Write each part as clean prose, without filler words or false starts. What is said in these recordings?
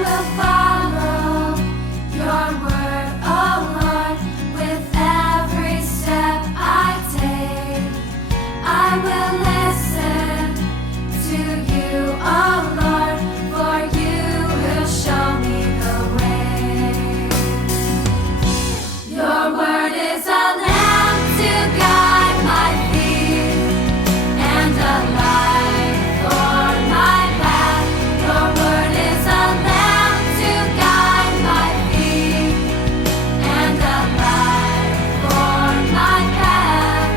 will follow your word, oh Lord, with every step I take. I will listen to you, oh Lord, for you will show me the way. Your word is a lamp to guide my feet and a light for my path. Your word is a lamp to guide my feet and a light for my path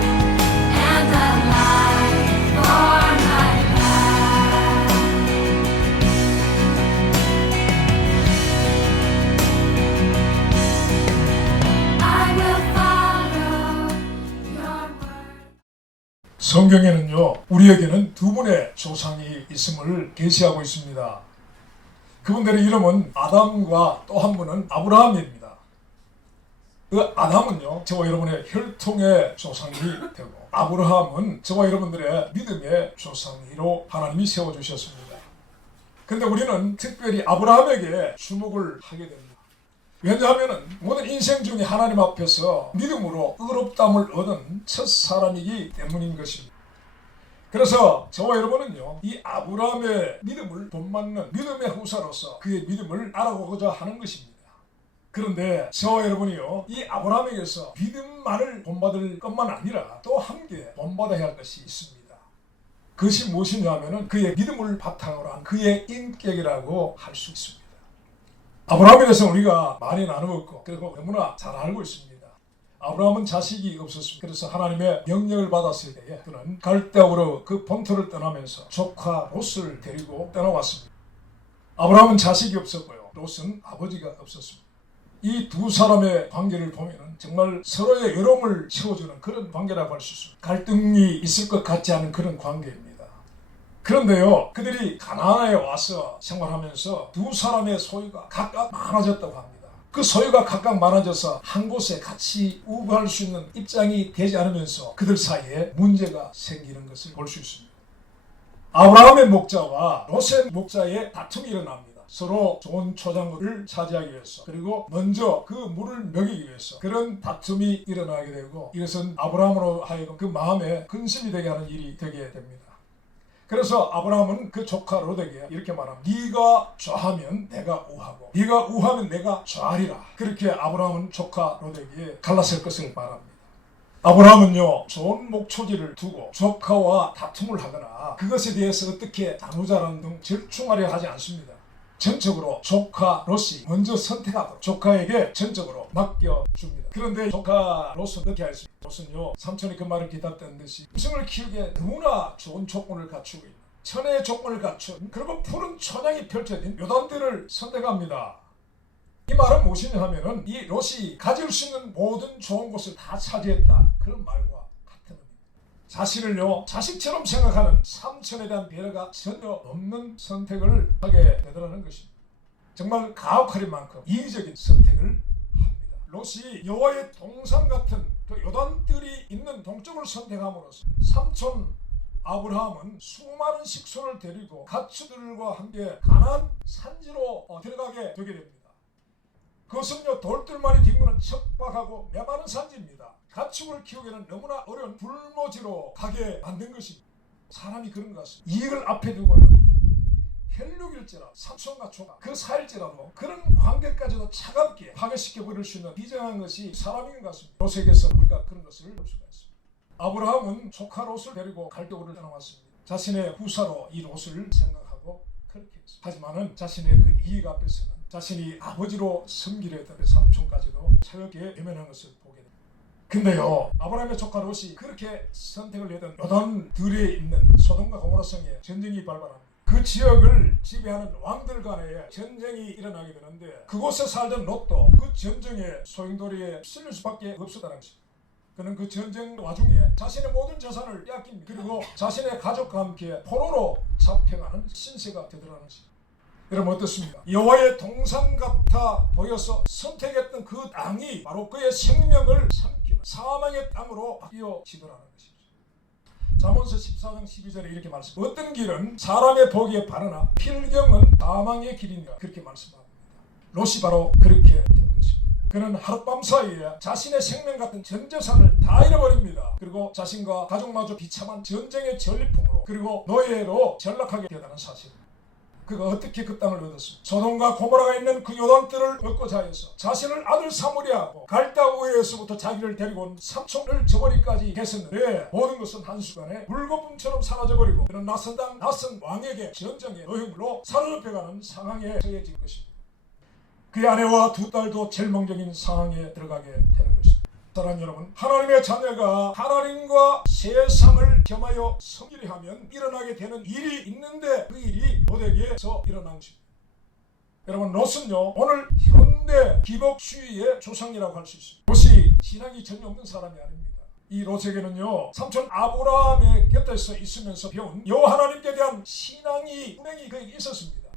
and a light for my path. I will follow your word. 성경에는요, 우리에게는 두 분의 조상이 있음을 계시하고 있습니다. 그분들의 이름은 아담과 또 한 분은 아브라함입니다. 그 아담은요, 저와 여러분의 혈통의 조상이 되고, 아브라함은 저와 여러분들의 믿음의 조상으로 하나님이 세워주셨습니다. 근데 우리는 특별히 아브라함에게 주목을 하게 됩니다. 왜냐하면 모든 인생 중에 하나님 앞에서 믿음으로 의롭다함을 얻은 첫 사람이기 때문인 것입니다. 그래서 저와 여러분은요, 이 아브라함의 믿음을 본받는 믿음의 후사로서 그의 믿음을 알아보고자 하는 것입니다. 그런데 저와 여러분이요, 이 아브라함에게서 믿음만을 본받을 것만 아니라 또 함께 본받아야 할 것이 있습니다. 그것이 무엇이냐 하면 그의 믿음을 바탕으로 한 그의 인격이라고 할 수 있습니다. 아브라함에 대해서 우리가 많이 나누었고, 그리고 너무나 잘 알고 있습니다. 아브라함은 자식이 없었습니다. 그래서 하나님의 명령을 받았을 때에 그는 갈대아우르 그 본토를 떠나면서 조카 롯을 데리고 떠나왔습니다. 아브라함은 자식이 없었고요, 롯은 아버지가 없었습니다. 이 두 사람의 관계를 보면 정말 서로의 외로움을 채워주는 그런 관계라고 할 수 있습니다. 갈등이 있을 것 같지 않은 그런 관계입니다. 그런데요, 그들이 가나안에 와서 생활하면서 두 사람의 소유가 각각 많아졌다고 합니다. 그 소유가 각각 많아져서 한 곳에 같이 우거할 수 있는 입장이 되지 않으면서 그들 사이에 문제가 생기는 것을 볼 수 있습니다. 아브라함의 목자와 롯의 목자의 다툼이 일어납니다. 서로 좋은 초장물을 차지하기 위해서, 그리고 먼저 그 물을 먹이기 위해서 그런 다툼이 일어나게 되고, 이것은 아브라함으로 하여금 그 마음에 근심이 되게 하는 일이 되게 됩니다. 그래서 아브라함은 그 조카 롯에게 이렇게 말합니다. 네가 좌하면 내가 우하고 네가 우하면 내가 좌하리라. 그렇게 아브라함은 조카 롯에게 갈라설 것을 말합니다. 아브라함은요, 좋은 목초지를 두고 조카와 다툼을 하거나 그것에 대해서 어떻게 나누자라는 등 절충하려 하지 않습니다. 전적으로 조카 롯이 먼저 선택하고 조카에게 전적으로 맡겨줍니다. 그런데 조카 롯은 어떻게 하였습니까? 롯은요, 삼촌이 그 말을 기다렸던 듯이 음성을 키우기에 너무나 좋은 조건을 갖추고 있는, 천혜의 조건을 갖춘, 그리고 푸른 초장이 펼쳐진 요단들을 선택합니다. 이 말은 무엇이냐 하면은 이 롯이 가질 수 있는 모든 좋은 것을 다 차지했다, 그런 말과 같은 의미입니다. 자신을요, 자식처럼 생각하는 삼촌에 대한 배려가 전혀 없는 선택을 하게 되더라는 것입니다. 정말 가혹할 만큼 이기적인 선택을 합니다. 롯이 여호와의 동산 같은 그 요단들이 있는 동쪽을 선택함으로써 삼촌 아브라함은 수많은 식소를 데리고 가축들과 함께 가나안 산지로 들어가게 되게 됩니다. 그것은요, 돌들만이 뒹구는 척박하고 메마른 산지입니다. 가축을 키우기에는 너무나 어려운 불모지로 가게 만든 것입니다. 사람이 그런 것 같습니다. 이익을 앞에 두고는 혈육일지라도 삼촌과 조카 그 사일지라도 그런 관계까지도 차갑게 파괴시켜버릴 수 있는 비정한 것이 사람인 것 같습니다. 롯에게서 우리가 그런 것을 볼 수가 있습니다. 아브라함은 조카 롯을 데리고 갈대우르를 떠나왔습니다. 자신의 후사로 이 롯을 생각하고 그렇게 했습니다. 하지만은 자신의 그 이익 앞에서는 자신이 아버지로 섬기려 했던 그 삼촌까지도 차갑게 외면한 것을 보게 됩니다. 근데요, 아브라함의 조카 롯이 그렇게 선택을 했던 요단들에 있는 소돔과 고모라 성에 전쟁이 발발합니다. 그 지역을 지배하는 왕들 간에 전쟁이 일어나게 되는데, 그곳에 살던 롯도 그 전쟁의 소용돌이에 실릴 수밖에 없었다는 것입니다. 그는 그 전쟁 와중에 자신의 모든 재산을 빼앗깁니다. 그리고 자신의 가족과 함께 포로로 잡혀가는 신세가 되더라는 것입니다. 여러분 어떻습니까? 여호와의 동산 같아 보여서 선택했던 그 땅이 바로 그의 생명을 삼키는 사망의 땅으로 바뀌어지더라는 것입니다. 잠언서 14장 12절에 이렇게 말씀. 어떤 길은 사람의 보기에 바르나 필경은 사망의 길이니라. 그렇게 말씀합니다. 롯이 바로 그렇게 된 것입니다. 그는 하룻밤 사이에 자신의 생명 같은 전 재산을 다 잃어버립니다. 그리고 자신과 가족마저 비참한 전쟁의 전리품으로 그리고 노예로 전락하게 되다는 사실입니다. 그가 어떻게 그 땅을 얻었습니까? 소돔과 고모라가 있는 그 요단뜰을 얻고자 해서 자신을 아들 삼으려 하고 갈대 우에서부터 자기를 데리고 온 삼촌을 저버리까지 했었는데 모든 것은 한순간에 물거품처럼 사라져버리고 그는 낯선 땅 낯선 왕에게 전쟁의 노예물로 사로잡혀가는 상황에 처해진 것입니다. 그의 아내와 두 딸도 절망적인 상황에 들어가게 되는 것입니다. 사랑하는 여러분, 하나님의 자녀가 하나님과 세상을 겸하여 성질이 하면 일어나게 되는 일이 있는데 그 일이 롯에게서 일어난 것입니다. 여러분, 롯은요 오늘 현대 기복주의의 조상이라고 할 수 있습니다. 롯이 신앙이 전혀 없는 사람이 아닙니다. 이 롯에게는요 삼촌 아브라함의 곁에서 있으면서 배운 여호와 하나님께 대한 신앙이 분명히 그에게 있었습니다.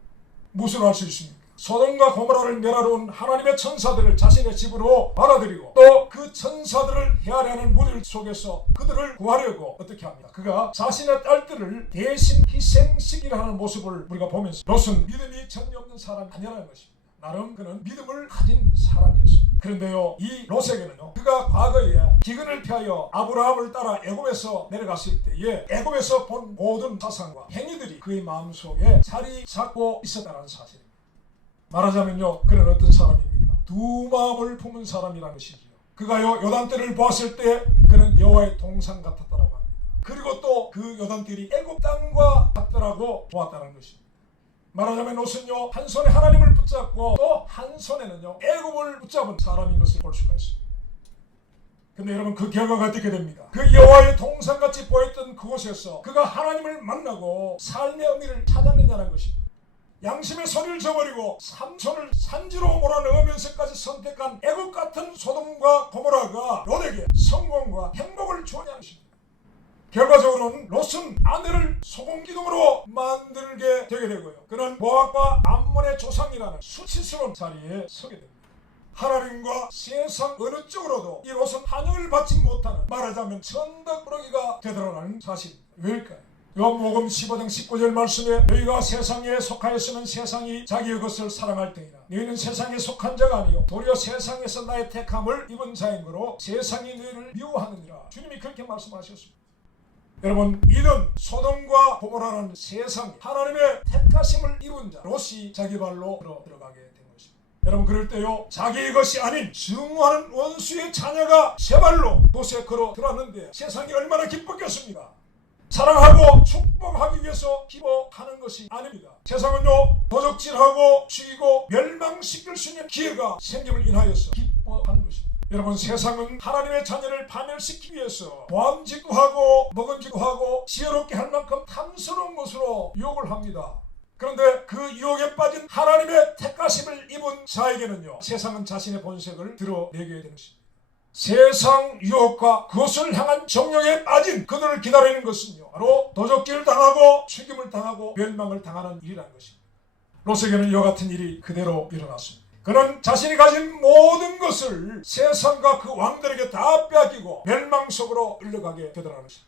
무엇을 알 수 있습니까? 소돔과 고모라를 멸하러 온 하나님의 천사들을 자신의 집으로 받아들이고 또 그 천사들을 헤아려는 무리 속에서 그들을 구하려고 어떻게 합니까? 그가 자신의 딸들을 대신 희생시키려 하는 모습을 우리가 보면서 롯은 믿음이 전혀 없는 사람이 아니라는 것입니다. 나름 그는 믿음을 가진 사람이었습니다. 그런데요 이 롯에게는요 그가 과거에 기근을 피하여 아브라함을 따라 애굽에서 내려갔을 때에 애굽에서 본 모든 사상과 행위들이 그의 마음속에 자리 잡고 있었다는 사실입니다. 말하자면요 그는 어떤 사람입니까? 두 마음을 품은 사람이라는 것이지요. 그가요 요단뜰을 보았을 때 그는 여호와의 동상 같았다라고 합니다. 그리고 또 그 요단뜰이 애굽 땅과 같더라고 보았다는 것입니다. 말하자면 롯은요 한 손에 하나님을 붙잡고 또 한 손에는요 애굽을 붙잡은 사람인 것을 볼 수가 있습니다. 근데 여러분 그 결과가 어떻게 됩니까? 그 여호와의 동상같이 보였던 그곳에서 그가 하나님을 만나고 삶의 의미를 찾았느냐는 것입니다. 양심의 소리를 저버리고 삼손을 산지로 몰아넣으면서까지 선택한 애국 같은 소돔과 고모라가 롯에게 성공과 행복을 주었냐는 것입니다. 결과적으로는 롯은 아내를 소금기둥으로 만들게 되게 되고요. 그는 모압과 암몬의 조상이라는 수치스러운 자리에 서게 됩니다. 하나님과 세상 어느 쪽으로도 이 롯은 환영을 받지 못하는 말하자면 천덕꾸러기가 되더라는 사실입니다. 왜일까요? 요한복음 15장 19절 말씀에 너희가 세상에 속하였으면 세상이 자기의 것을 사랑할 테니라. 너희는 세상에 속한 자가 아니요 도리어 세상에서 나의 택함을 입은 자이므로 세상이 너희를 미워하느니라. 주님이 그렇게 말씀하셨습니다. 여러분 이는 소돔과 고모라는 세상 하나님의 택하심을 입은 자 롯이 자기 발로 들어가게 된 것입니다. 여러분 그럴 때요 자기의 것이 아닌 증오하는 원수의 자녀가 제 발로 롯에 걸어 들어왔는데 세상이 얼마나 기뻤겠습니까? 사랑하고 축복하기 위해서 기뻐하는 것이 아닙니다. 세상은요 도적질하고 죽이고 멸망시킬 수 있는 기회가 생김을 인하여서 기뻐하는 것입니다. 여러분 세상은 하나님의 자녀를 파멸시키기 위해서 보암짓도 하고 먹음짓도 하고 지혜롭게 할 만큼 탐스러운 것으로 유혹을 합니다. 그런데 그 유혹에 빠진 하나님의 택하심을 입은 자에게는요 세상은 자신의 본색을 드러내게 되는 것입니다. 세상 유혹과 그것을 향한 정욕에 빠진 그들을 기다리는 것은요 바로 도적질을 당하고 죽임을 당하고 멸망을 당하는 일이라는 것입니다. 롯에게는 이와 같은 일이 그대로 일어났습니다. 그는 자신이 가진 모든 것을 세상과 그 왕들에게 다 빼앗기고 멸망 속으로 끌려가게 되더라는 것입니다.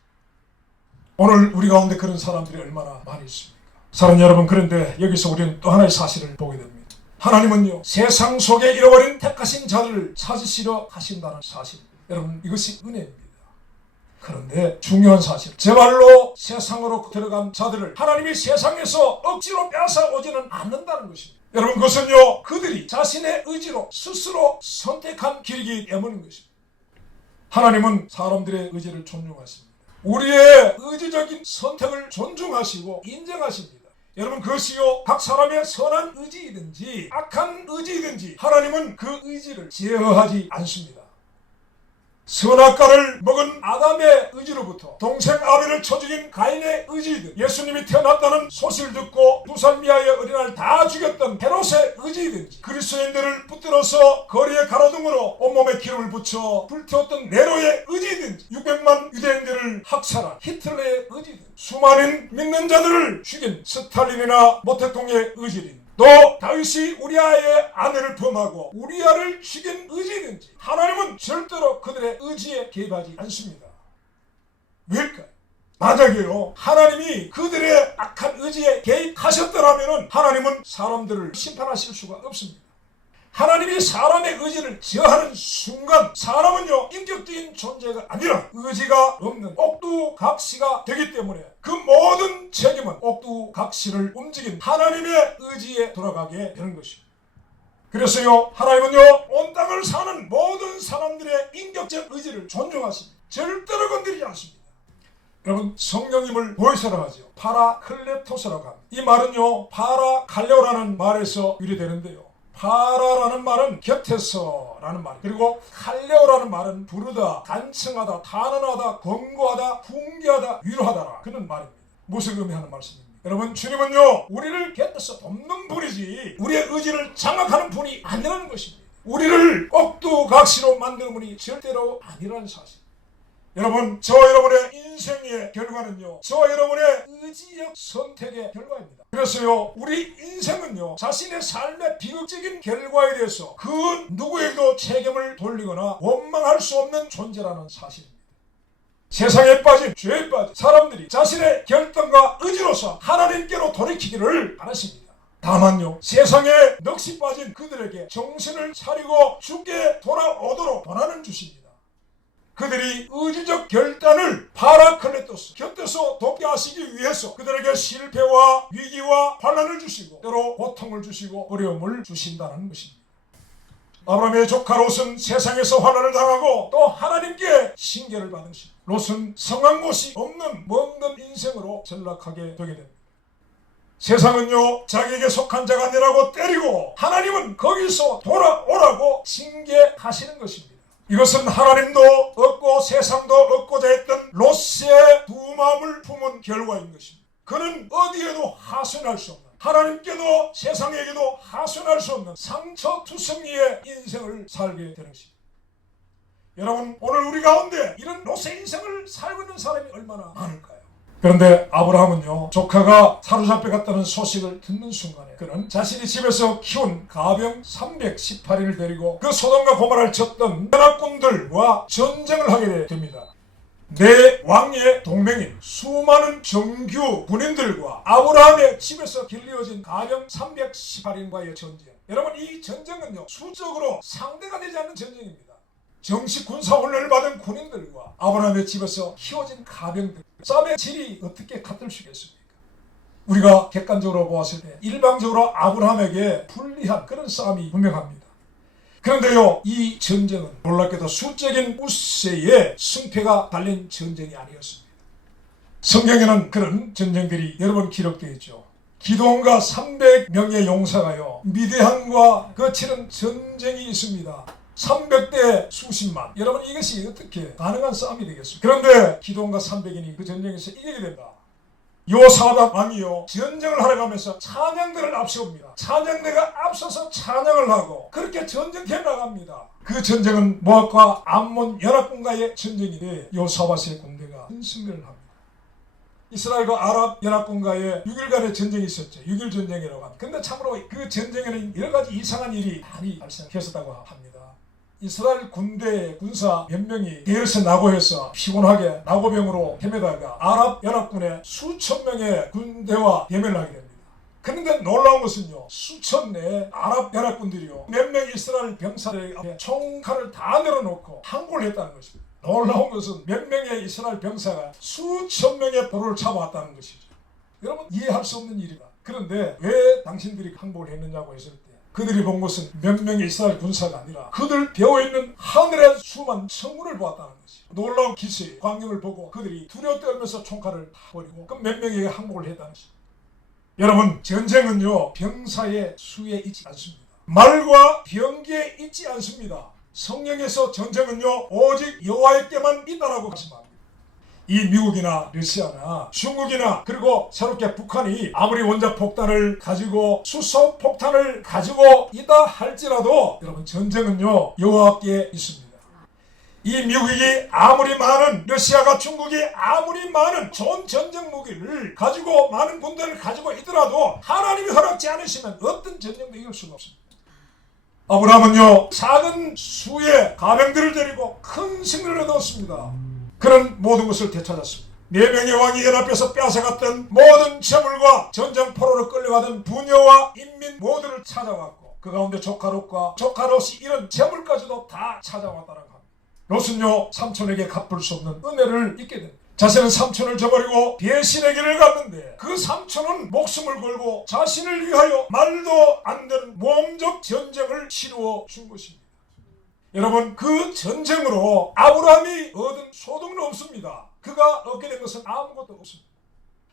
오늘 우리 가운데 그런 사람들이 얼마나 많이 있습니까? 사랑하는 여러분, 그런데 여기서 우리는 또 하나의 사실을 보게 됩니다. 하나님은요 세상 속에 잃어버린 택하신 자들을 찾으시려 하신다는 사실, 여러분 이것이 은혜입니다. 그런데 중요한 사실, 제발로 세상으로 들어간 자들을 하나님이 세상에서 억지로 빼앗아 오지는 않는다는 것입니다. 여러분 그것은요 그들이 자신의 의지로 스스로 선택한 길이기 때문인 것입니다. 하나님은 사람들의 의지를 존중하십니다. 우리의 의지적인 선택을 존중하시고 인정하십니다. 여러분 그것이요 각 사람의 선한 의지이든지 악한 의지이든지 하나님은 그 의지를 제어하지 않습니다. 선악과를 먹은 아담의 의지로부터 동생 아벨을 쳐 죽인 가인의 의지이든 예수님이 태어났다는 소식을 듣고 2살 미하의 어린아이를 다 죽였던 헤롯의 의지이든지 그리스도인들을 붙들어서 거리에 가로등으로 온몸에 기름을 붙여 불태웠던 네로의 의지이든지 600만 유대인들을 학살한 히틀러의 의지이든 수많은 믿는 자들을 죽인 스탈린이나 모택동의 의지이든 또 다윗이 우리아의 아내를 범하고 우리아를 죽인 의지든지 하나님은 절대로 그들의 의지에 개입하지 않습니다. 왜일까요? 만약에요 하나님이 그들의 악한 의지에 개입하셨더라면 하나님은 사람들을 심판하실 수가 없습니다. 하나님이 사람의 의지를 제어하는 순간 사람은요 인격적인 존재가 아니라 의지가 없는 옥두각시가 되기 때문에 그 모든 책임은 옥두각시를 움직인 하나님의 의지에 돌아가게 되는 것입니다. 그래서요 하나님은요 온 땅을 사는 모든 사람들의 인격적 의지를 존중하십니다. 절대로 건드리지 않습니다. 여러분 성령님을 보이서라고 하죠. 파라클레토스라고 합니다. 이 말은요 파라칼레오라는 말에서 유래되는데요. 파라라는 말은 곁에서라는 말, 그리고 칼레오라는 말은 부르다, 간청하다, 탄원하다, 권고하다, 훈계하다, 위로하다라 그런 말입니다. 무슨 의미하는 말씀입니까? 여러분 주님은요 우리를 곁에서 돕는 분이지 우리의 의지를 장악하는 분이 아니라는 것입니다. 우리를 옥두각시로 만드는 분이 절대로 아니라는 사실. 여러분 저와 여러분의 인생의 결과는요 저와 여러분의 의지적 선택의 결과입니다. 그래서요 우리 인생은요 자신의 삶의 비극적인 결과에 대해서 그 누구에게도 책임을 돌리거나 원망할 수 없는 존재라는 사실입니다. 세상에 빠진 죄에 빠진 사람들이 자신의 결단과 의지로서 하나님께로 돌이키기를 바라십니다. 다만요 세상에 넋이 빠진 그들에게 정신을 차리고 주께 돌아오도록 권한을 주십니다. 그들이 의지적 결단을 파라클레토스 곁에서 돕게 하시기 위해서 그들에게 실패와 위기와 환난을 주시고 때로 고통을 주시고 어려움을 주신다는 것입니다. 아브라함의 조카 롯은 세상에서 환난을 당하고 또 하나님께 징계를 받은 시 롯은 성한 곳이 없는 멍든 인생으로 전락하게 되게 됩니다. 세상은요 자기에게 속한 자가 아니라고 때리고 하나님은 거기서 돌아오라고 징계하시는 것입니다. 이것은 하나님도 얻고 세상도 얻고자 했던 롯의 두 마음을 품은 결과인 것입니다. 그는 어디에도 하소연할 수 없는 하나님께도 세상에게도 하소연할 수 없는 상처투성이의 인생을 살게 되는 것입니다. 여러분 오늘 우리 가운데 이런 롯의 인생을 살고 있는 사람이 얼마나 많을까요? 그런데 아브라함은요 조카가 사로잡혀갔다는 소식을 듣는 순간에 그는 자신이 집에서 키운 가병 318인을 데리고 그 소돔과 고모라를 쳤던 연합군들과 전쟁을 하게 됩니다. 내 왕의 동맹인 수많은 정규 군인들과 아브라함의 집에서 길리어진 가병 318인과의 전쟁. 여러분 이 전쟁은요 수적으로 상대가 되지 않는 전쟁입니다. 정식 군사훈련을 받은 군인들과 아브라함의 집에서 키워진 가병들 싸움의 질이 어떻게 같을 수 있겠습니까? 우리가 객관적으로 보았을 때 일방적으로 아브라함에게 불리한 그런 싸움이 분명합니다. 그런데요 이 전쟁은 놀랍게도 수적인 우세의 승패가 달린 전쟁이 아니었습니다. 성경에는 그런 전쟁들이 여러 번 기록되어 있죠. 기드온과 300명의 용사가요 미디안과 치른 전쟁이 있습니다. 300대 수십만. 여러분 이것이 어떻게 가능한 싸움이 되겠습니까? 그런데 기드온과 300인이 그 전쟁에서 이기게 된다. 요사답 왕이요 전쟁을 하러 가면서 찬양대를 앞세웁니다. 찬양대가 앞서서 찬양을 하고 그렇게 전쟁터에 나갑니다. 그 전쟁은 모압과 암몬 연합군과의 전쟁인데 요사밧의 군대가 큰 승리를 합니다. 이스라엘과 아랍 연합군과의 6일간의 전쟁이 있었죠. 6일 전쟁이라고 합니다. 근데 참으로 그 전쟁에는 여러 가지 이상한 일이 많이 발생했었다고 합니다. 이스라엘 군대 군사 몇 명이 대열에서 낙오해서 피곤하게 낙오병으로 헤매다가 아랍 연합군의 수천 명의 군대와 대면을 하게 됩니다. 그런데 놀라운 것은요 수천 내 아랍 연합군들이요 몇 명의 이스라엘 병사들 앞에 총칼을 다 내려놓고 항복을 했다는 것입니다. 놀라운 것은 몇 명의 이스라엘 병사가 수천 명의 포로를 잡아왔다는 것이죠. 여러분 이해할 수 없는 일이다. 그런데 왜 당신들이 항복을 했느냐고 했을 때 그들이 본 것은 몇 명의 이스라엘 군사가 아니라 그들 배어있는 하늘의 수많은 천군을 보았다는 것이 놀라운 기세, 광경을 보고 그들이 두려워 떨면서 총칼을 다 버리고 그 몇 명에게 항복을 했다는 것입니다. 여러분 전쟁은요 병사의 수에 있지 않습니다. 말과 병기에 있지 않습니다. 성경에서 전쟁은요 오직 여호와에게만 있다라고 말씀합니다. 이 미국이나 러시아나 중국이나 그리고 새롭게 북한이 아무리 원자폭탄을 가지고 수소폭탄을 가지고 있다 할지라도 여러분 전쟁은요 여호와께 있습니다. 이 미국이 아무리 많은 러시아가 중국이 아무리 많은 좋은 전쟁 무기를 가지고 많은 군대를 가지고 있더라도 하나님이 허락지 않으시면 어떤 전쟁도 이길 수가 없습니다. 아브라함은요 작은 수의 가병들을 데리고 큰 승리를 얻었습니다. 그런 모든 것을 되찾았습니다. 네 명의 왕이 연합해서 빼앗아갔던 모든 재물과 전쟁 포로로 끌려가던 부녀와 인민 모두를 찾아왔고 그 가운데 조카 롯과 조카 롯이 이런 재물까지도 다 찾아왔다는 겁니다. 롯은요 삼촌에게 갚을 수 없는 은혜를 잊게 됩니다. 자신은 삼촌을 저버리고 배신의 길을 갔는데 그 삼촌은 목숨을 걸고 자신을 위하여 말도 안 되는 모험적 전쟁을 치루어 준 것입니다. 여러분 그 전쟁으로 아브라함이 얻은 소득은 없습니다. 그가 얻게 된 것은 아무것도 없습니다.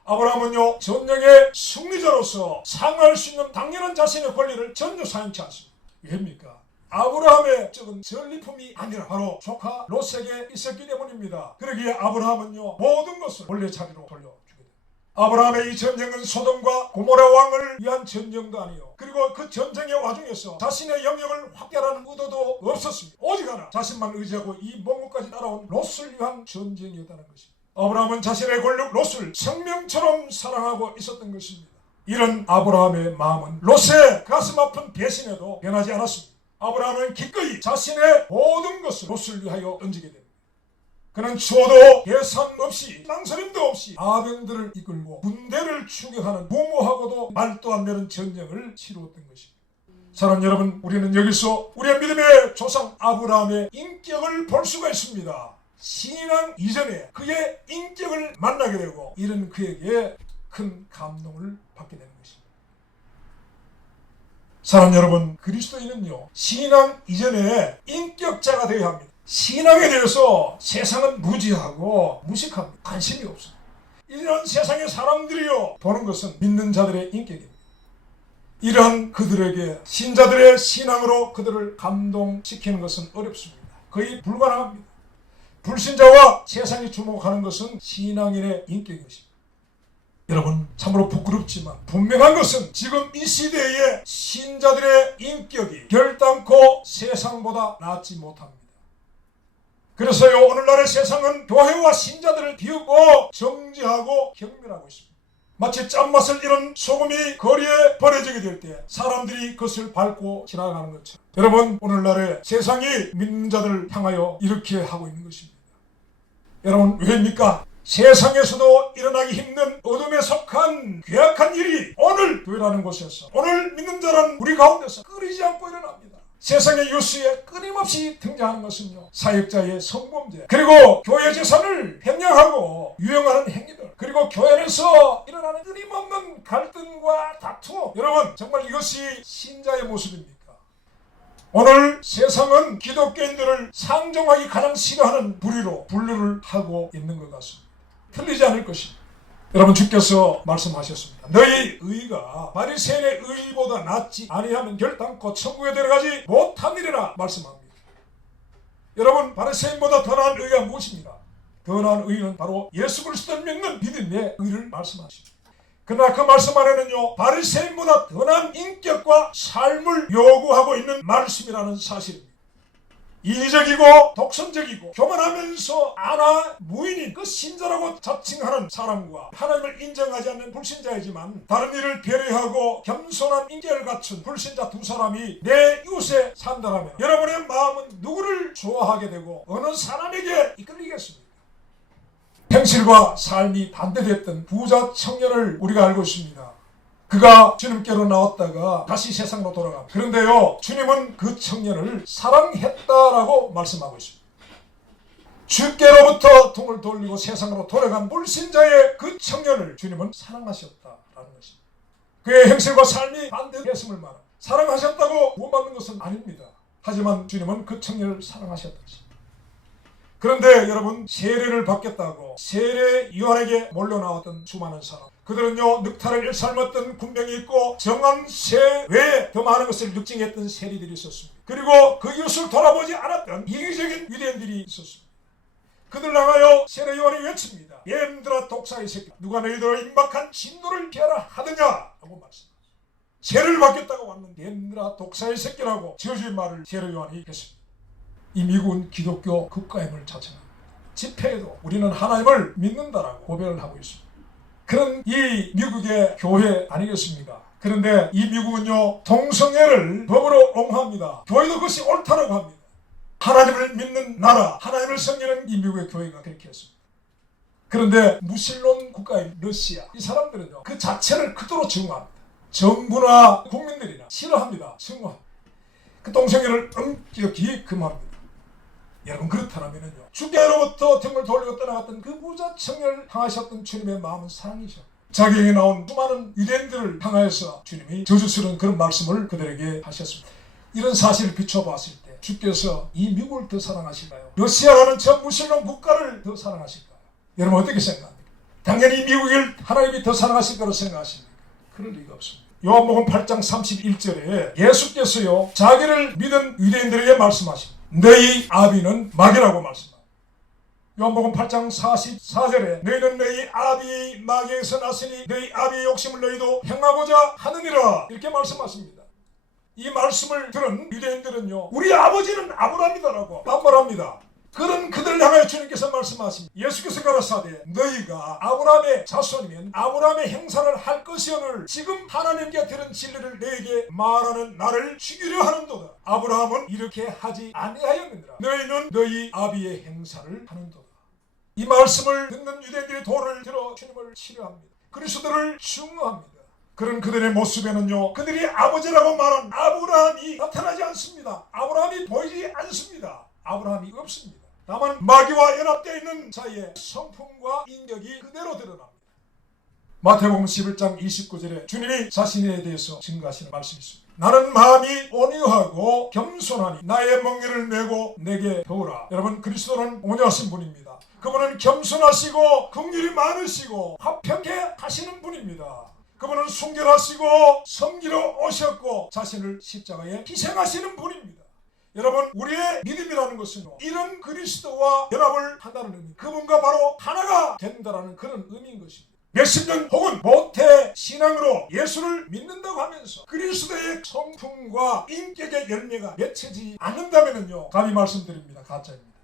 아브라함은요 전쟁의 승리자로서 상할 수 있는 당연한 자신의 권리를 전혀 사용치 않습니다. 왜입니까? 아브라함의 적은 전리품이 아니라 바로 조카 롯에게 있었기 때문입니다. 그러기에 아브라함은요 모든 것을 원래 자리로 돌려주게 됩니다. 아브라함의 이 전쟁은 소돔과 고모라 왕을 위한 전쟁도 아니요 그리고 그 전쟁의 와중에서 자신의 영역을 확대하는 의도도 없었습니다. 오직 하나 자신만 의지하고 이 먼 곳까지 따라온 롯을 위한 전쟁이었다는 것입니다. 아브라함은 자신의 권력 롯을 생명처럼 사랑하고 있었던 것입니다. 이런 아브라함의 마음은 롯의 가슴 아픈 배신에도 변하지 않았습니다. 아브라함은 기꺼이 자신의 모든 것을 롯을 위하여 던지게 됩니다. 그는 추워도 계산 없이 망설임도 없이 아병들을 이끌고 군대를 추격하는 무모하고도 말도 안 되는 전쟁을 치루었던 것입니다. 사랑하는 여러분, 우리는 여기서 우리의 믿음의 조상 아브라함의 인격을 볼 수가 있습니다. 신앙 이전에 그의 인격을 만나게 되고 이런 그에게 큰 감동을 받게 되는 것입니다. 사랑하는 여러분, 그리스도인은요 신앙 이전에 인격자가 되어야 합니다. 신앙에 대해서 세상은 무지하고 무식합니다. 관심이 없습니다. 이런 세상의 사람들이요 보는 것은 믿는 자들의 인격입니다. 이러한 그들에게 신자들의 신앙으로 그들을 감동시키는 것은 어렵습니다. 거의 불가능합니다. 불신자와 세상이 주목하는 것은 신앙인의 인격인 것입니다. 여러분 참으로 부끄럽지만 분명한 것은 지금 이 시대의 신자들의 인격이 결단코 세상보다 낫지 못합니다. 그래서요 오늘날의 세상은 교회와 신자들을 비웃고 정죄하고 경멸하고 있습니다. 마치 짠맛을 잃은 소금이 거리에 버려지게 될 때 사람들이 그것을 밟고 지나가는 것처럼 여러분 오늘날의 세상이 믿는 자들을 향하여 이렇게 하고 있는 것입니다. 여러분 왜입니까? 세상에서도 일어나기 힘든 어둠에 속한 괴악한 일이 오늘 교회라는 곳에서 오늘 믿는 자라는 우리 가운데서 끊이지 않고 일어납니다. 세상의 뉴스에 끊임없이 등장하는 것은요 사역자의 성범죄 그리고 교회 재산을 횡령하고 유용하는 행위들 그리고 교회 안에서 일어나는 끊임없는 갈등과 다툼 여러분 정말 이것이 신자의 모습입니까? 오늘 세상은 기독교인들을 상정하기 가장 싫어하는 부류로 분류를 하고 있는 것 같습니다. 틀리지 않을 것입니다. 여러분 주께서 말씀하셨습니다. 너희 의가 바리새인의 의보다 낫지 아니하면 결단코 천국에 들어가지 못함이라 말씀합니다. 여러분 바리새인보다 더 나은 의가 무엇입니까? 더 나은 의는 바로 예수 그리스도를 믿는 믿음의 의를 말씀하십니다. 그러나 그 말씀 안에는요 바리새인보다 더 나은 인격과 삶을 요구하고 있는 말씀이라는 사실입니다. 이기적이고 독선적이고 교만하면서 무인인 그 신자라고 자칭하는 사람과 하나님을 인정하지 않는 불신자이지만 다른 이를 배려하고 겸손한 인격을 갖춘 불신자 두 사람이 내 이웃에 산다라면 여러분의 마음은 누구를 좋아하게 되고 어느 사람에게 이끌리겠습니까? 행실과 삶이 반대됐던 부자 청년을 우리가 알고 있습니다. 그가 주님께로 나왔다가 다시 세상으로 돌아갑니다. 그런데요 주님은 그 청년을 사랑했다라고 말씀하고 있습니다. 주께로부터 등을 돌리고 세상으로 돌아간 불신자의 그 청년을 주님은 사랑하셨다라는 것입니다. 그의 행실과 삶이 반대했음을 말합니다. 사랑하셨다고 구원받는 것은 아닙니다. 하지만 주님은 그 청년을 사랑하셨다. 그런데 여러분 세례를 받겠다고 세례 요한에게 몰려나왔던 수많은 사람 그들은요 늑타를 삶았던 군병이 있고 정한 새 외에 더 많은 것을 늑증했던 세리들이 있었습니다. 그리고 그 이웃을 돌아보지 않았던 이기적인 유대인들이 있었습니다. 그들 향하여 세례 요한이 외칩니다. 뱀들아 독사의 새끼 누가 너희들을 임박한 진노를 피하라 하느냐 하고 말씀합니다. 세례를 받겠다고 왔는데 뱀들아 독사의 새끼라고 지어준 말을 세례 요한이 했습니다. 이 미국은 기독교 국가임을 자청합니다. 집회에도 우리는 하나님을 믿는다라고 고백을 하고 있습니다. 그런 이 미국의 교회 아니겠습니까? 그런데 이 미국은요 동성애를 법으로 옹호합니다. 교회도 그것이 옳다라고 합니다. 하나님을 믿는 나라, 하나님을 섬기는 이 미국의 교회가 그렇게 했습니다. 그런데 무신론 국가인 러시아, 이 사람들은요 그 자체를 그대로 증오합니다. 정부나 국민들이나 싫어합니다. 증오합니다. 그 동성애를 엄격히 금합니다. 여러분 그렇다면요 주께로부터 등을 돌리고 떠나갔던 그 무자청을 향하셨던 주님의 마음은 사랑이죠. 자기에게 나온 수많은 유대인들을 향하여서 주님이 저주스러운 그런 말씀을 그들에게 하셨습니다. 이런 사실을 비춰봤을 때 주께서 이 미국을 더 사랑하실까요? 러시아라는 저 무신론 국가를 더 사랑하실까요? 여러분 어떻게 생각합니까? 당연히 미국을 하나님이 더 사랑하실 거라고 생각하십니까? 그럴 리가 없습니다. 요한복음 8장 31절에 예수께서요 자기를 믿은 유대인들에게 말씀하십니다. 너희 아비는 마귀라고 말씀합니다. 요한복음 8장 44절에 너희는 너희 아비 마귀에서 났으니 너희 아비의 욕심을 너희도 행하고자 하느니라 이렇게 말씀하십니다. 이 말씀을 들은 유대인들은요 우리 아버지는 아브라함이다라고 반발합니다. 그런 그들을 향하여 주님께서 말씀하십니다. 예수께서 가라사대 너희가 아브라함의 자손이면 아브라함의 행사를 할 것이오늘 지금 하나님께 들은 진리를 너희에게 말하는 나를 죽이려 하는도다. 아브라함은 이렇게 하지 아니하였느니라. 너희는 너희 아비의 행사를 하는도다. 이 말씀을 듣는 유대인들이 돌을 들어 주님을 치료합니다. 그리스도를 증오합니다. 그런 그들의 모습에는요 그들이 아버지라고 말한 아브라함이 나타나지 않습니다. 아브라함이 보이지 않습니다. 아브라함이 없습니다. 다만 마귀와 연합되어 있는 자의 성품과 인격이 그대로 드러납니다. 마태복음 11장 29절에 주님이 자신에 대해서 증거하시는 말씀이 있습니다. 나는 마음이 온유하고 겸손하니 나의 멍에를 메고 내게 배우라. 여러분 그리스도는 온유하신 분입니다. 그분은 겸손하시고 긍휼이 많으시고 화평케 하시는 분입니다. 그분은 순결하시고 섬기러 오셨고 자신을 십자가에 희생하시는 분입니다. 여러분 우리의 믿음이라는 것은 이런 그리스도와 연합을 한다는 의미, 그분과 바로 하나가 된다는 그런 의미인 것입니다. 몇십 년 혹은 모태 신앙으로 예수를 믿는다고 하면서 그리스도의 성품과 인격의 열매가 맺히지 않는다면요 감히 말씀드립니다. 가짜입니다.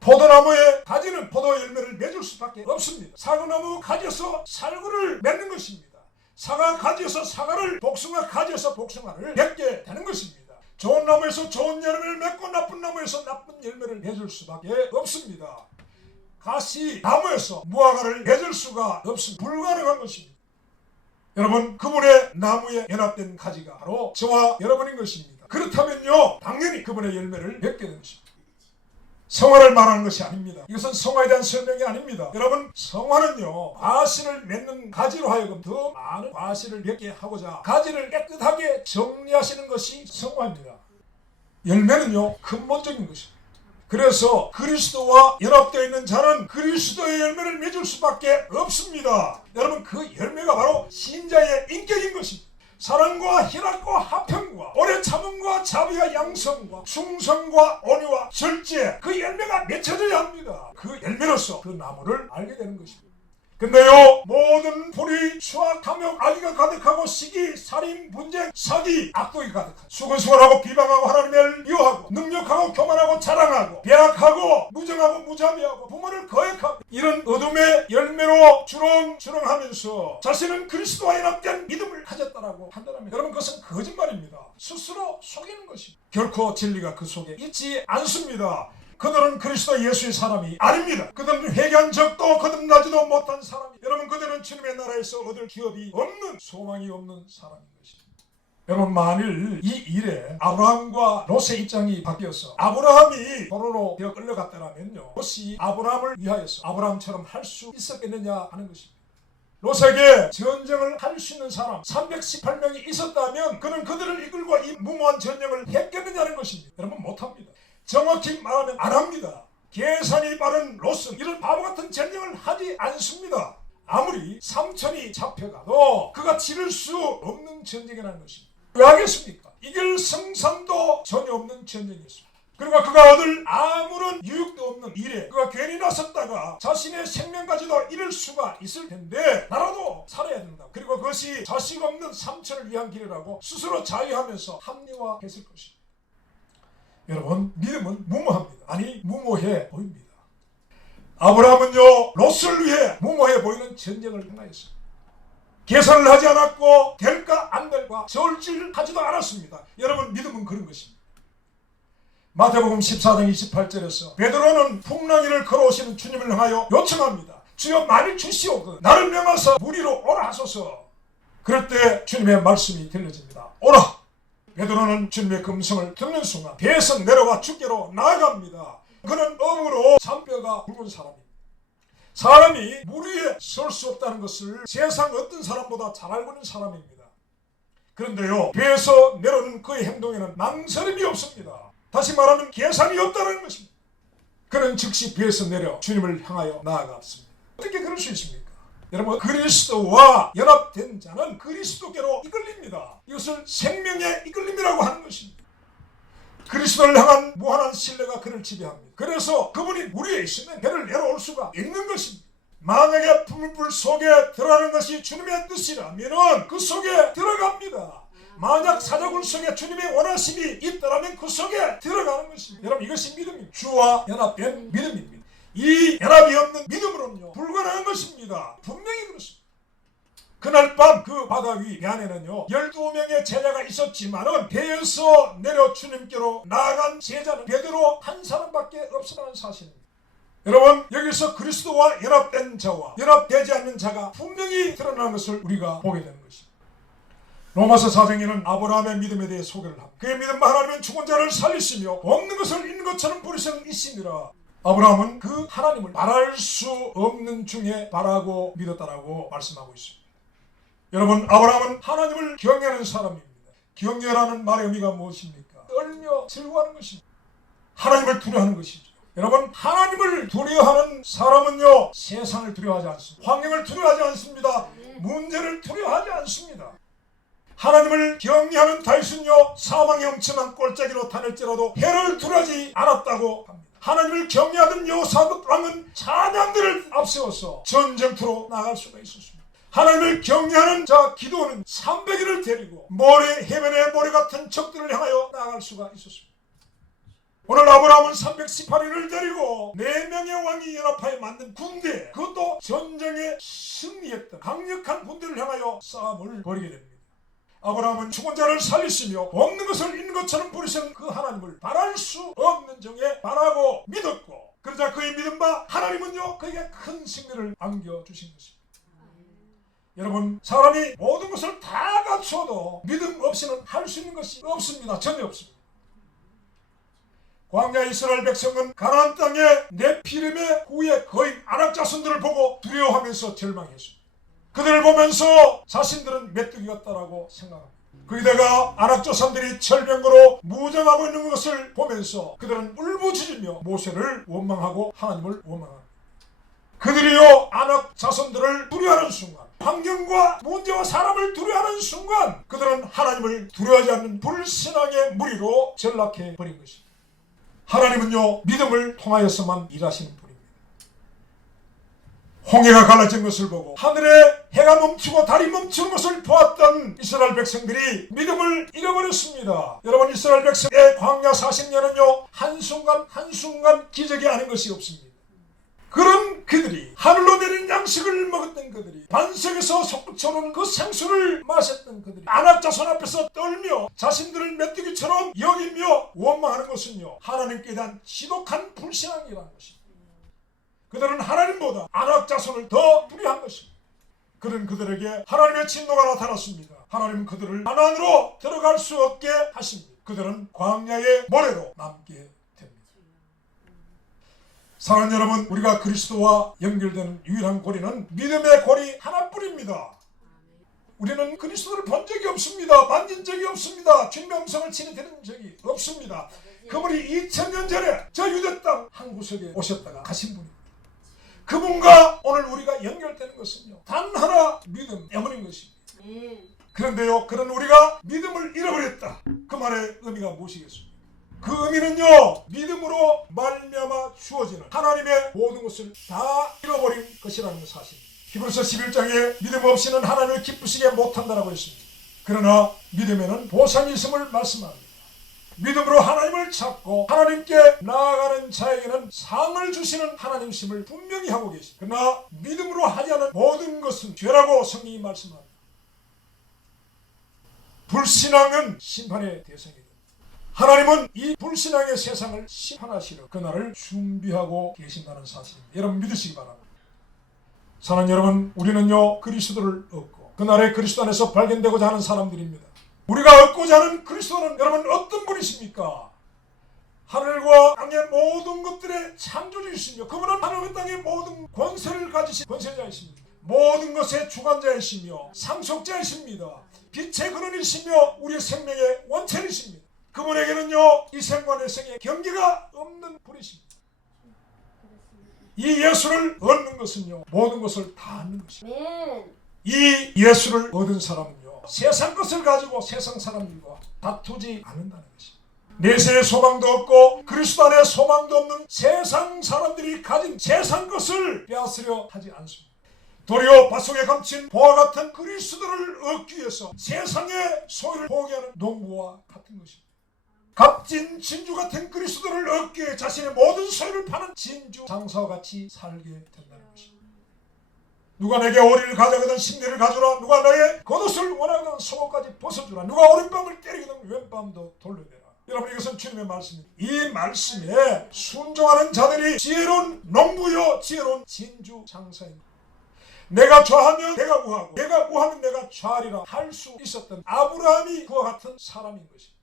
포도나무의 가지는 포도 열매를 맺을 수밖에 없습니다. 사과나무 가지에서 살구를 맺는 것입니다. 사과 가지에서 사과를, 복숭아 가지에서 복숭아를 맺게 되는 것입니다. 좋은 나무에서 좋은 열매를 맺고 나쁜 나무에서 나쁜 열매를 맺을 수밖에 없습니다. 가시 나무에서 무화과를 맺을 수가 없습니다. 불가능한 것입니다. 여러분 그분의 나무에 연합된 가지가 바로 저와 여러분인 것입니다. 그렇다면요 당연히 그분의 열매를 맺게 되는 것입니다. 성화를 말하는 것이 아닙니다. 이것은 성화에 대한 설명이 아닙니다. 여러분 성화는요 과실을 맺는 가지로 하여금 더 많은 과실을 맺게 하고자 가지를 깨끗하게 정리하시는 것이 성화입니다. 열매는요 근본적인 것입니다. 그래서 그리스도와 연합되어 있는 자는 그리스도의 열매를 맺을 수밖에 없습니다. 여러분 그 열매가 바로 신자의 인격인 것입니다. 사랑과 희락과 화평과 오래 참음과 자비와 양성과 충성과 온유와 절제, 그 열매가 맺혀져야 합니다. 그 열매로서 그 나무를 알게 되는 것입니다. 근데요 모든 불의, 추악, 탐욕, 악의가 가득하고 시기, 살인, 분쟁, 사기, 악독이 가득한 수근수근하고 비방하고 하나님을 미워하고 능력하고 교만하고 자랑하고 배악하고 무정하고 무자비하고 부모를 거역하고 이런 어둠의 열매로 주렁주렁하면서 자신은 그리스도와 연합된 믿음을 가졌다라고 판단하면 여러분 그것은 거짓말입니다. 스스로 속이는 것입니다. 결코 진리가 그 속에 있지 않습니다. 그들은 그리스도 예수의 사람이 아닙니다. 그들은 회개한 적도 거듭나지도 못한 사람이, 여러분 그들은 주님의 나라에서 얻을 기업이 없는, 소망이 없는 사람인 것입니다. 여러분 만일 이 일에 아브라함과 롯의 입장이 바뀌어서 아브라함이 포로로 되어 끌려갔다면요 롯이 아브라함을 위하여서 아브라함처럼 할 수 있었겠느냐 하는 것입니다. 롯에게 전쟁을 할 수 있는 사람 318명이 있었다면 그는 그들을 이끌고 이 무모한 전쟁을 했겠느냐는 것입니다. 여러분 못합니다. 정확히 말하면 안 합니다. 계산이 빠른 롯은 이런 바보같은 전쟁을 하지 않습니다. 아무리 삼천이 잡혀가도 그가 치를 수 없는 전쟁이라는 것입니다. 왜 하겠습니까? 이길 승산도 전혀 없는 전쟁이었습니다. 그리고 그가 얻을 아무런 유익도 없는 일에 그가 괜히 나섰다가 자신의 생명까지도 잃을 수가 있을 텐데 나라도 살아야 된다. 그리고 그것이 자식 없는 삼천을 위한 길이라고 스스로 자유하면서 합리화했을 것입니다. 여러분 믿음은 무모합니다. 아니 무모해 보입니다. 아브라함은요 롯을 위해 무모해 보이는 전쟁을 행하였습니다. 계산을 하지 않았고 될까 안 될까 저울질하지도 않았습니다. 여러분 믿음은 그런 것입니다. 마태복음 14장 28절에서 베드로는 풍랑이를 걸어오시는 주님을 향하여 요청합니다. 주여 많이 주시옵소서. 나를 명하사 무리로 오라 하소서. 그럴 때 주님의 말씀이 들려집니다. 오라. 베드로는 주님의 음성을 듣는 순간 배에서 내려와 주께로 나아갑니다. 그는 엄으로 잔뼈가 굵은 사람입니다. 사람이 물 위에 설 수 없다는 것을 세상 어떤 사람보다 잘 알고 있는 사람입니다. 그런데요, 배에서 내려오는 그의 행동에는 망설임이 없습니다. 다시 말하면 계산이 없다는 것입니다. 그는 즉시 배에서 내려 주님을 향하여 나아갔습니다. 어떻게 그럴 수 있습니까? 여러분, 그리스도와 연합된 자는 그리스도께로 이끌립니다. 이것을 생명의 이끌림이라고 하는 것입니다. 그리스도를 향한 무한한 신뢰가 그를 지배합니다. 그래서 그분이 물 위에 있으면 배를 내려올 수가 있는 것입니다. 만약에 풀불 속에 들어가는 것이 주님의 뜻이라면 그 속에 들어갑니다. 만약 사자굴 속에 주님의 원하심이 있다면 그 속에 들어가는 것입니다. 여러분, 이것이 믿음입니다. 주와 연합된 믿음입니다. 이 연합이 없는 믿음으로는요 불가능한 것입니다. 분명히 그렇습니다. 그날 밤 그 바다 위 배 안에는요 12명의 제자가 있었지만은 배에서 내려 주님께로 나아간 제자는 베드로 한 사람밖에 없었다는 사실입니다. 여러분, 여기서 그리스도와 연합된 자와 연합되지 않는 자가 분명히 드러나는 것을 우리가 보게 되는 것입니다. 로마서 4장에는 아브라함의 믿음에 대해 소개를 합니다. 그의 믿음 하나님은 죽은 자를 살리시며 없는 것을 있는 것처럼 부르시는 이시니라. 아브라함은 그 하나님을 말할 수 없는 중에 바라고 믿었다라고 말씀하고 있습니다. 여러분, 아브라함은 하나님을 경외하는 사람입니다. 경외라는 말의 의미가 무엇입니까? 떨며 즐거워하는 것입니다. 하나님을 두려워하는 것이죠. 여러분, 하나님을 두려워하는 사람은요 세상을 두려워하지 않습니다. 환경을 두려워하지 않습니다. 문제를 두려워하지 않습니다. 하나님을 경외하는 다윗은요 사망의 엄청난 꼴짜기로 다닐지라도 해를 두려워하지 않았다고 합니다. 하나님을 경외하던 여호사밧 왕은 찬양들을 앞세워서 전쟁터로 나갈 수가 있었습니다. 하나님을 경외하는 자 기도는 300인을 데리고 해변의 모래 같은 적들을 향하여 나갈 수가 있었습니다. 오늘 아브라함은 318인을 데리고 4명의 왕이 연합하여 만든 군대, 그것도 전쟁에 승리했던 강력한 군대를 향하여 싸움을 벌이게 됩니다. 아브라함은 죽은 자를 살리시며 없는 것을 있는 것처럼 부르시는 그 하나님을 바랄 수 없는 중에 바라고 믿었고, 그러자 그의 믿음 바 하나님은요 그에게 큰 승리를 안겨주신 것입니다. 여러분, 사람이 모든 것을 다 갖춰도 믿음 없이는 할 수 있는 것이 없습니다. 전혀 없습니다. 광야 이스라엘 백성은 가나안 땅에 네피림의 후예 거인 아낙 자손들을 보고 두려워하면서 절망했습니다. 그들을 보면서 자신들은 메뚜기 같다라고 생각합니다. 거기다가 아낙 자손들이 철병으로 무장하고 있는 것을 보면서 그들은 울부짖으며 모세를 원망하고 하나님을 원망합니다. 그들이요 아낙 자손들을 두려워하는 순간, 환경과 문제와 사람을 두려워하는 순간 그들은 하나님을 두려워하지 않는 불신앙의 무리로 전락해 버린 것입니다. 하나님은요 믿음을 통하여서만 일하시는 분입니다. 홍해가 갈라진 것을 보고 하늘에 해가 멈추고 달이 멈추는 것을 보았던 이스라엘 백성들이 믿음을 잃어버렸습니다. 여러분, 이스라엘 백성의 광야 40년은요 한순간 기적이 아닌 것이 없습니다. 그런 그들이 하늘로 내린 양식을 먹었던 그들이 반석에서 솟구쳐오는 그 생수를 마셨던 그들이 아낙 자손 앞에서 떨며 자신들을 메뚜기처럼 여기며 원망하는 것은요 하나님께 대한 지독한 불신앙이라는 것입니다. 그들은 하나님보다 아낙 자손을 더 두려워한 것입니다. 그런 그들에게 하나님의 진노가 나타났습니다. 하나님은 그들을 가나안으로 들어갈 수 없게 하십니다. 그들은 광야의 모래로 남게 됩니다. 사랑하는 여러분, 우리가 그리스도와 연결되는 유일한 고리는 믿음의 고리 하나뿐입니다. 우리는 그리스도를 본 적이 없습니다. 만진 적이 없습니다. 주님의 음성을 친히 들은 적이 없습니다. 그분이 2000년 전에 저 유대 땅 한 구석에 오셨다가 가신 분입니다. 그분과 오늘 우리가 연결되는 것은요 단 하나 믿음 때문인 것입니다. 그런데요, 그런 우리가 믿음을 잃어버렸다, 그 말의 의미가 무엇이겠습니까? 그 의미는요 믿음으로 말미암아 주어지는 하나님의 모든 것을 다 잃어버린 것이라는 사실입니다. 히브리서 11장에 믿음 없이는 하나님을 기쁘시게 못한다라고 했습니다. 그러나 믿음에는 보상이 있음을 말씀합니다. 믿음으로 하나님을 찾고 하나님께 나아가는 자에게는 상을 주시는 하나님심을 분명히 하고 계십니다. 그러나 믿음으로 하지 않은 모든 것은 죄라고 성경이 말씀합니다. 불신앙은 심판의 대상이다. 하나님은 이 불신앙의 세상을 심판하시려 그날을 준비하고 계신다는 사실입니다. 여러분 믿으시기 바랍니다. 사랑하는 여러분, 우리는요 그리스도를 얻고 그날의 그리스도 안에서 발견되고자 하는 사람들입니다. 우리가 얻고자 하는 그리스도는 여러분 어떤 분이십니까? 하늘과 땅의 모든 것들의 창조주이시며 그분은 하늘과 땅의 모든 권세를 가지신 권세자이십니다. 모든 것의 주관자이시며 상속자이십니다. 빛의 근원이시며 우리의 생명의 원천이십니다. 그분에게는요 이 생과 내생의 경계가 없는 분이십니다. 이 예수를 얻는 것은요 모든 것을 다 얻는 것입니다. 이 예수를 얻은 사람은요 세상 것을 가지고 세상 사람들과 다투지 않는다는 것입니다. 내세의 소망도 없고 그리스도 안에 소망도 없는 세상 사람들이 가진 세상 것을 빼앗으려 하지 않습니다. 도리어 밭속에 감춘 보화 같은 그리스도를 얻기 위해서 세상의 소유를 포기하는 농부와 같은 것입니다. 값진 진주 같은 그리스도를 얻기 위해 자신의 모든 소유를 파는 진주 장사와 같이 살게 된다는 것입니다. 누가 내게 오리를 가져가든 심리를 가져라. 누가 내게 겉옷을 원하거든 속옷까지 벗어주라. 누가 오른밤을 때리거든 왼밤도 돌려내라. 여러분 이것은 주님의 말씀입니다. 이 말씀에 순종하는 자들이 지혜로운 농부요 지혜로운 진주 장사입니다. 내가 좌하면 내가 우하고 내가 우하면 내가 좌하리라 할 수 있었던 아브라함이 그와 같은 사람인 것입니다.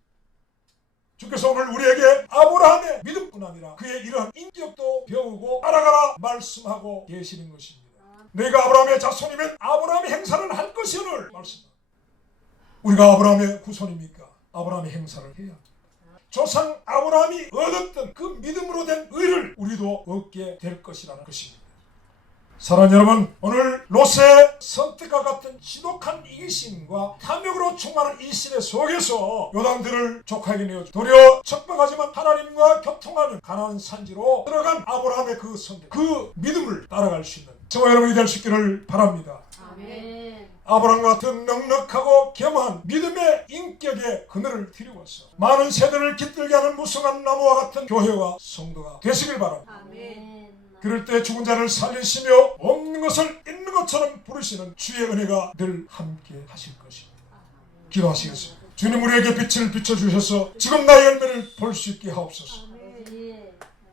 주께서 오늘 우리에게 아브라함의 믿음뿐 아니라 그의 이러한 인격도 배우고 알아가라 말씀하고 계시는 것입니다. 내가 아브라함의 자손이면 아브라함의 행사를 할 것이오늘 말씀합니다. 우리가 아브라함의 후손입니까? 아브라함의 행사를 해야 합니다. 조상 아브라함이 얻었던 그 믿음으로 된 의를 우리도 얻게 될 것이라는 것입니다. 사랑하는 여러분, 오늘 롯의 선택과 같은 지독한 이기심과 탐욕으로 충만한 이 시대 속에서 요단들을 족하게 내어주 도리어 척박하지만 하나님과 교통하는 가나안 산지로 들어간 아브라함의 그 선택, 그 믿음을 따라갈 수 있는 저와 여러분이 될 수 있기를 바랍니다. 아멘. 아브라함 같은 넉넉하고 겸한 믿음의 인격의 그늘을 드리고서 많은 세대를 깃들게 하는 무성한 나무와 같은 교회와 성도가 되시길 바랍니다. 아멘. 그럴 때 죽은 자를 살리시며 없는 것을 있는 것처럼 부르시는 주의 은혜가 늘 함께 하실 것입니다. 기도하시겠습니다. 주님 우리에게 빛을 비춰주셔서 지금 나의 열매를 볼 수 있게 하옵소서.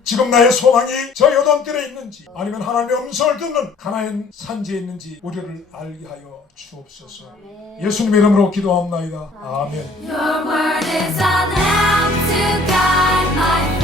지금 나의 소망이 저 요단길에 있는지 아니면 하나님의 음성을 듣는 가나안 산지에 있는지 우리를 알게 하여 주옵소서. 예수님의 이름으로 기도합나이다. 아멘. Your word is a lamp to guide my